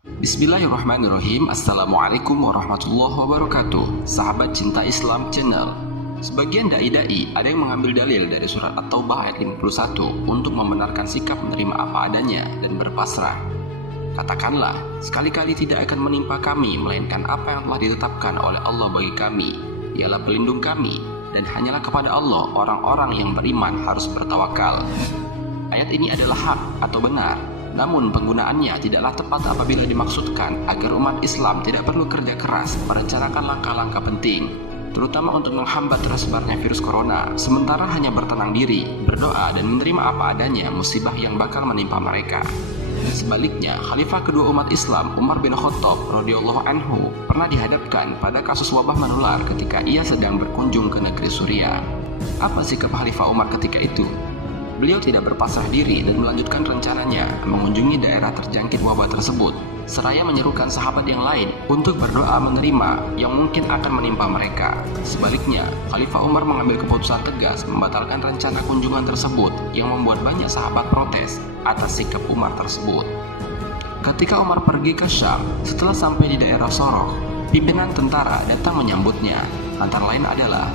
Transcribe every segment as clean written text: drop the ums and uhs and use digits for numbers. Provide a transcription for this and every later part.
Bismillahirrahmanirrahim. Assalamualaikum warahmatullahi wabarakatuh. Sahabat Cinta Islam Channel. Sebagian dai-dai ada yang mengambil dalil dari surat At-Taubah ayat 51 untuk membenarkan sikap menerima apa adanya dan berpasrah. Katakanlah, sekali-kali tidak akan menimpa kami melainkan apa yang telah ditetapkan oleh Allah bagi kami. Dialah pelindung kami, dan hanyalah kepada Allah orang-orang yang beriman harus bertawakal. Ayat ini adalah hak atau benar. Namun penggunaannya tidaklah tepat apabila dimaksudkan agar umat Islam tidak perlu kerja keras merencanakan langkah-langkah penting, terutama untuk menghambat tersebarnya virus corona, sementara hanya bertenang diri, berdoa dan menerima apa adanya musibah yang bakal menimpa mereka. Sebaliknya, Khalifah kedua umat Islam Umar bin Khattab radhiyallahu anhu pernah dihadapkan pada kasus wabah menular ketika ia sedang berkunjung ke negeri Suriah. Apa sikap Khalifah Umar ketika itu? Beliau tidak berpasrah diri dan melanjutkan rencananya mengunjungi daerah terjangkit wabah tersebut, seraya menyerukan sahabat yang lain untuk berdoa menerima yang mungkin akan menimpa mereka. Sebaliknya, Khalifah Umar mengambil keputusan tegas membatalkan rencana kunjungan tersebut yang membuat banyak sahabat protes atas sikap Umar tersebut. Ketika Umar pergi ke Syam, setelah sampai di daerah Sorok, pimpinan tentara datang menyambutnya. Antara lain adalah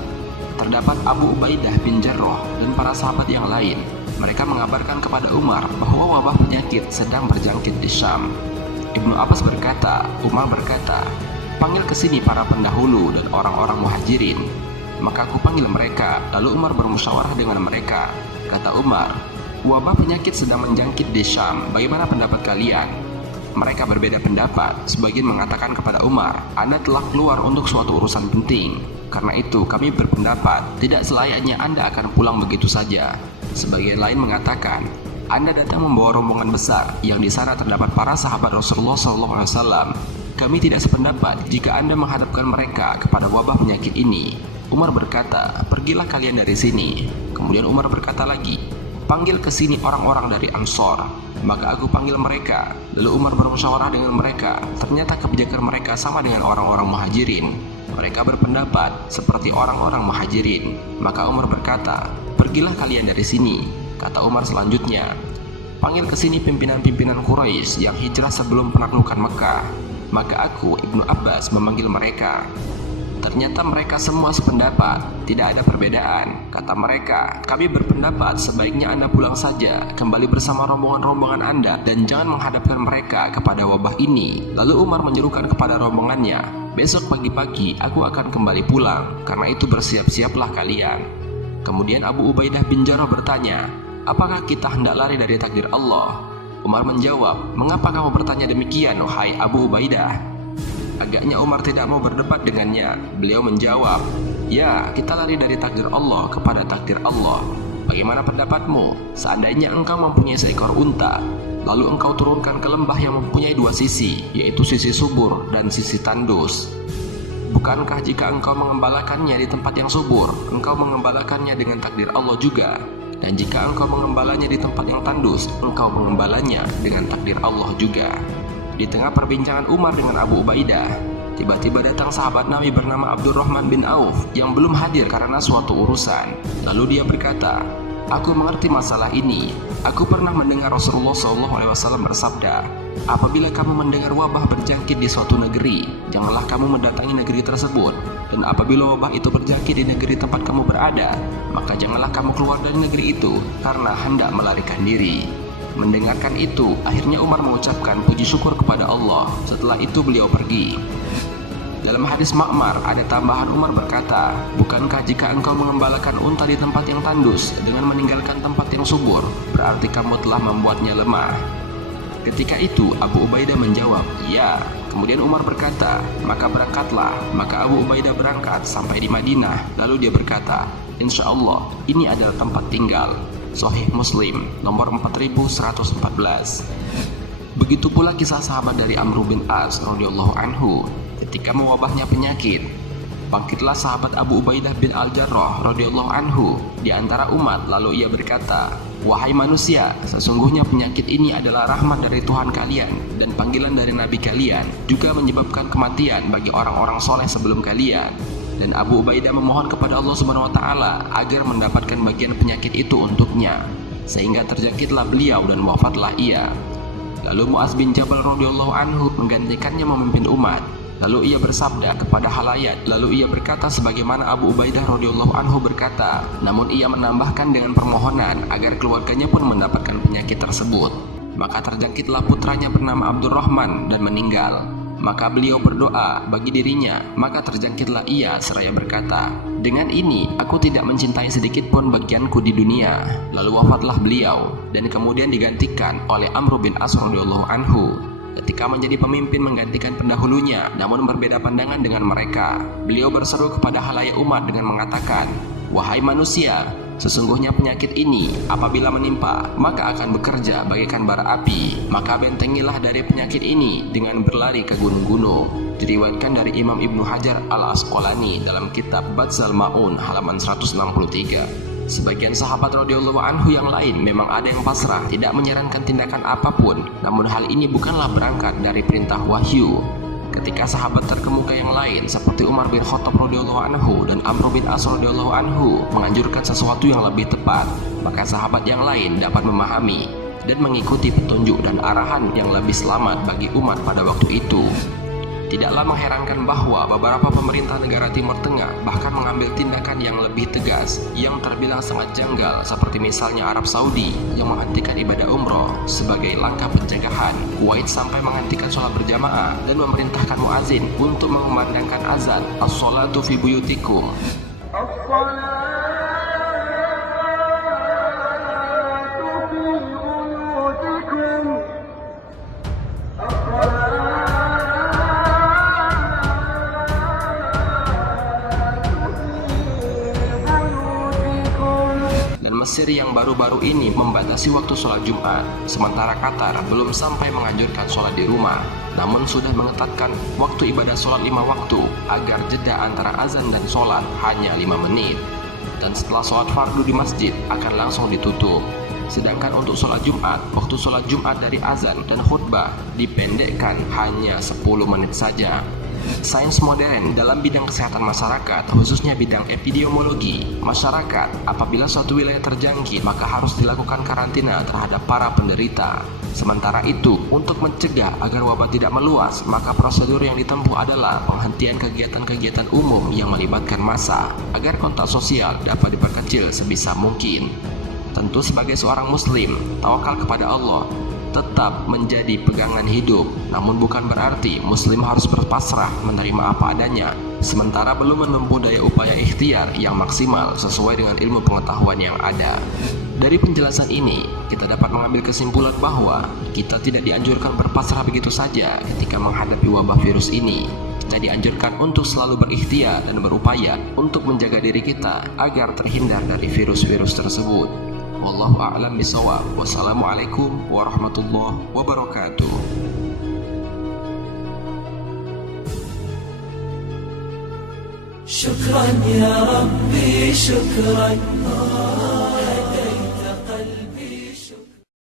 terdapat Abu Ubaidah bin Jarrah dan para sahabat yang lain. Mereka mengabarkan kepada Umar bahwa wabah penyakit sedang berjangkit di Syam. Ibnu Abbas berkata, Umar berkata, "Panggil ke sini para pendahulu dan orang-orang muhajirin." Maka aku panggil mereka, lalu Umar bermusyawarah dengan mereka. Kata Umar, "Wabah penyakit sedang menjangkit di Syam, bagaimana pendapat kalian?" Mereka berbeda pendapat. Sebagian mengatakan kepada Umar, "Anda telah keluar untuk suatu urusan penting. Karena itu kami berpendapat tidak selayaknya Anda akan pulang begitu saja." Sebagian lain mengatakan, "Anda datang membawa rombongan besar yang di sana terdapat para sahabat Rasulullah SAW. Kami tidak sependapat jika Anda menghadapkan mereka kepada wabah penyakit ini." Umar berkata, "Pergilah kalian dari sini." Kemudian Umar berkata lagi, "Panggil ke sini orang-orang dari Ansor." Maka aku panggil mereka. Lalu Umar bermusyawarah dengan mereka. Ternyata kebijakan mereka sama dengan orang-orang muhajirin. Mereka berpendapat seperti orang-orang muhajirin. Maka Umar berkata, "Pergilah kalian dari sini." Kata Umar selanjutnya, "Panggil ke sini pimpinan-pimpinan Quraisy yang hijrah sebelum penaklukan Mekah." Maka aku, Ibnu Abbas, memanggil mereka. Ternyata mereka semua sependapat, tidak ada perbedaan. Kata mereka, "Kami berpendapat sebaiknya Anda pulang saja, kembali bersama rombongan-rombongan Anda dan jangan menghadapkan mereka kepada wabah ini." Lalu Umar menyerukan kepada rombongannya, "Besok pagi-pagi aku akan kembali pulang, karena itu bersiap-siaplah kalian." Kemudian Abu Ubaidah bin Jarrah bertanya, "Apakah kita hendak lari dari takdir Allah?" Umar menjawab, "Mengapa kamu bertanya demikian, wahai Abu Ubaidah?" Agaknya Umar tidak mau berdebat dengannya. Beliau menjawab, "Ya, kita lari dari takdir Allah kepada takdir Allah. Bagaimana pendapatmu? Seandainya engkau mempunyai seekor unta, lalu engkau turunkan ke lembah yang mempunyai dua sisi, yaitu sisi subur dan sisi tandus. Bukankah jika engkau mengembalakannya di tempat yang subur, engkau mengembalakannya dengan takdir Allah juga? Dan jika engkau mengembalanya di tempat yang tandus, engkau mengembalanya dengan takdir Allah juga." Di tengah perbincangan Umar dengan Abu Ubaidah, tiba-tiba datang sahabat Nabi bernama Abdurrahman bin Auf yang belum hadir karena suatu urusan. Lalu dia berkata, "Aku mengerti masalah ini. Aku pernah mendengar Rasulullah SAW bersabda, apabila kamu mendengar wabah berjangkit di suatu negeri, janganlah kamu mendatangi negeri tersebut. Dan apabila wabah itu berjangkit di negeri tempat kamu berada, maka janganlah kamu keluar dari negeri itu karena hendak melarikan diri." Mendengarkan itu, akhirnya Umar mengucapkan puji syukur kepada Allah. Setelah itu beliau pergi. Dalam hadis Ma'mar ada tambahan. Umar berkata, "Bukankah jika engkau mengembalakan unta di tempat yang tandus dengan meninggalkan tempat yang subur, berarti kamu telah membuatnya lemah?" Ketika itu Abu Ubaidah menjawab, "Ya." Kemudian Umar berkata, "Maka berangkatlah." Maka Abu Ubaidah berangkat sampai di Madinah. Lalu dia berkata, "Insya Allah ini adalah tempat tinggal." Sahih Muslim nomor 4114. Begitu pula kisah sahabat dari Amr bin As radhiyallahu anhu ketika mewabahnya penyakit. Bangkitlah sahabat Abu Ubaidah bin Al-Jarrah radhiyallahu anhu di antara umat, lalu ia berkata, "Wahai manusia, sesungguhnya penyakit ini adalah rahmat dari Tuhan kalian dan panggilan dari Nabi kalian, juga menyebabkan kematian bagi orang-orang soleh sebelum kalian." Dan Abu Ubaidah memohon kepada Allah Subhanahu wa Ta'ala agar mendapatkan bagian penyakit itu untuknya, sehingga terjangkitlah beliau dan wafatlah ia. Lalu Mu'adz bin Jabal radhiyallahu anhu menggantikannya memimpin umat. Lalu ia bersabda kepada halayak, lalu ia berkata sebagaimana Abu Ubaidah radhiyallahu anhu berkata, namun ia menambahkan dengan permohonan agar keluarganya pun mendapatkan penyakit tersebut. Maka terjangkitlah putranya bernama Abdurrahman dan meninggal. Maka beliau berdoa bagi dirinya, maka terjangkitlah ia seraya berkata, dengan ini aku tidak mencintai sedikit pun bagianku di dunia. Lalu wafatlah beliau dan kemudian digantikan oleh Amr bin As radhiyallahu anhu. Ketika menjadi pemimpin menggantikan pendahulunya, namun berbeda pandangan dengan mereka, beliau berseru kepada halayak umat dengan mengatakan, wahai manusia, sesungguhnya penyakit ini apabila menimpa maka akan bekerja bagaikan bara api, maka bentengilah dari penyakit ini dengan berlari ke gunung-gunung. Diriwayatkan dari Imam Ibnu Hajar Al-Asqalani dalam kitab Badzal Ma'un halaman 163. Sebagian sahabat radhiyallahu anhu yang lain memang ada yang pasrah, tidak menyarankan tindakan apapun, namun hal ini bukanlah berangkat dari perintah wahyu. Ketika sahabat terkemuka yang lain seperti Umar bin Khattab radhiyallahu anhu dan Amr bin As radhiyallahu anhu menganjurkan sesuatu yang lebih tepat, maka sahabat yang lain dapat memahami dan mengikuti petunjuk dan arahan yang lebih selamat bagi umat pada waktu itu. Tidaklah mengherankan bahwa beberapa pemerintah negara Timur Tengah bahkan mengambil tindakan yang lebih tegas yang terbilang sangat janggal, seperti misalnya Arab Saudi yang menghentikan ibadah umroh sebagai langkah pencegahan. Kuwait sampai menghentikan sholat berjamaah dan memerintahkan muazin untuk mengumandangkan azan, as-sholatu fi buyutikum. Mesir yang baru-baru ini membatasi waktu sholat Jumat, sementara Qatar belum sampai menganjurkan sholat di rumah, namun sudah mengetatkan waktu ibadah sholat 5 waktu agar jeda antara azan dan sholat hanya 5 menit. Dan setelah sholat fardu di masjid akan langsung ditutup. Sedangkan untuk sholat Jumat, waktu sholat Jumat dari azan dan khutbah dipendekkan hanya 10 menit saja. Sains modern dalam bidang kesehatan masyarakat, khususnya bidang epidemiologi masyarakat, apabila suatu wilayah terjangkit maka harus dilakukan karantina terhadap para penderita. Sementara itu, untuk mencegah agar wabah tidak meluas, maka prosedur yang ditempuh adalah penghentian kegiatan-kegiatan umum yang melibatkan massa agar kontak sosial dapat diperkecil sebisa mungkin. Tentu sebagai seorang muslim, tawakal kepada Allah tetap menjadi pegangan hidup, namun bukan berarti muslim harus berpasrah menerima apa adanya sementara belum menempuh daya upaya ikhtiar yang maksimal sesuai dengan ilmu pengetahuan yang ada. Dari penjelasan ini, kita dapat mengambil kesimpulan bahwa kita tidak dianjurkan berpasrah begitu saja ketika menghadapi wabah virus ini. Kita dianjurkan untuk selalu berikhtiar dan berupaya untuk menjaga diri kita agar terhindar dari virus-virus tersebut. Wallahu a'lam bishawab. Wassalamualaikum warahmatullahi wabarakatuh. Syukran ya Rabbi, syukran.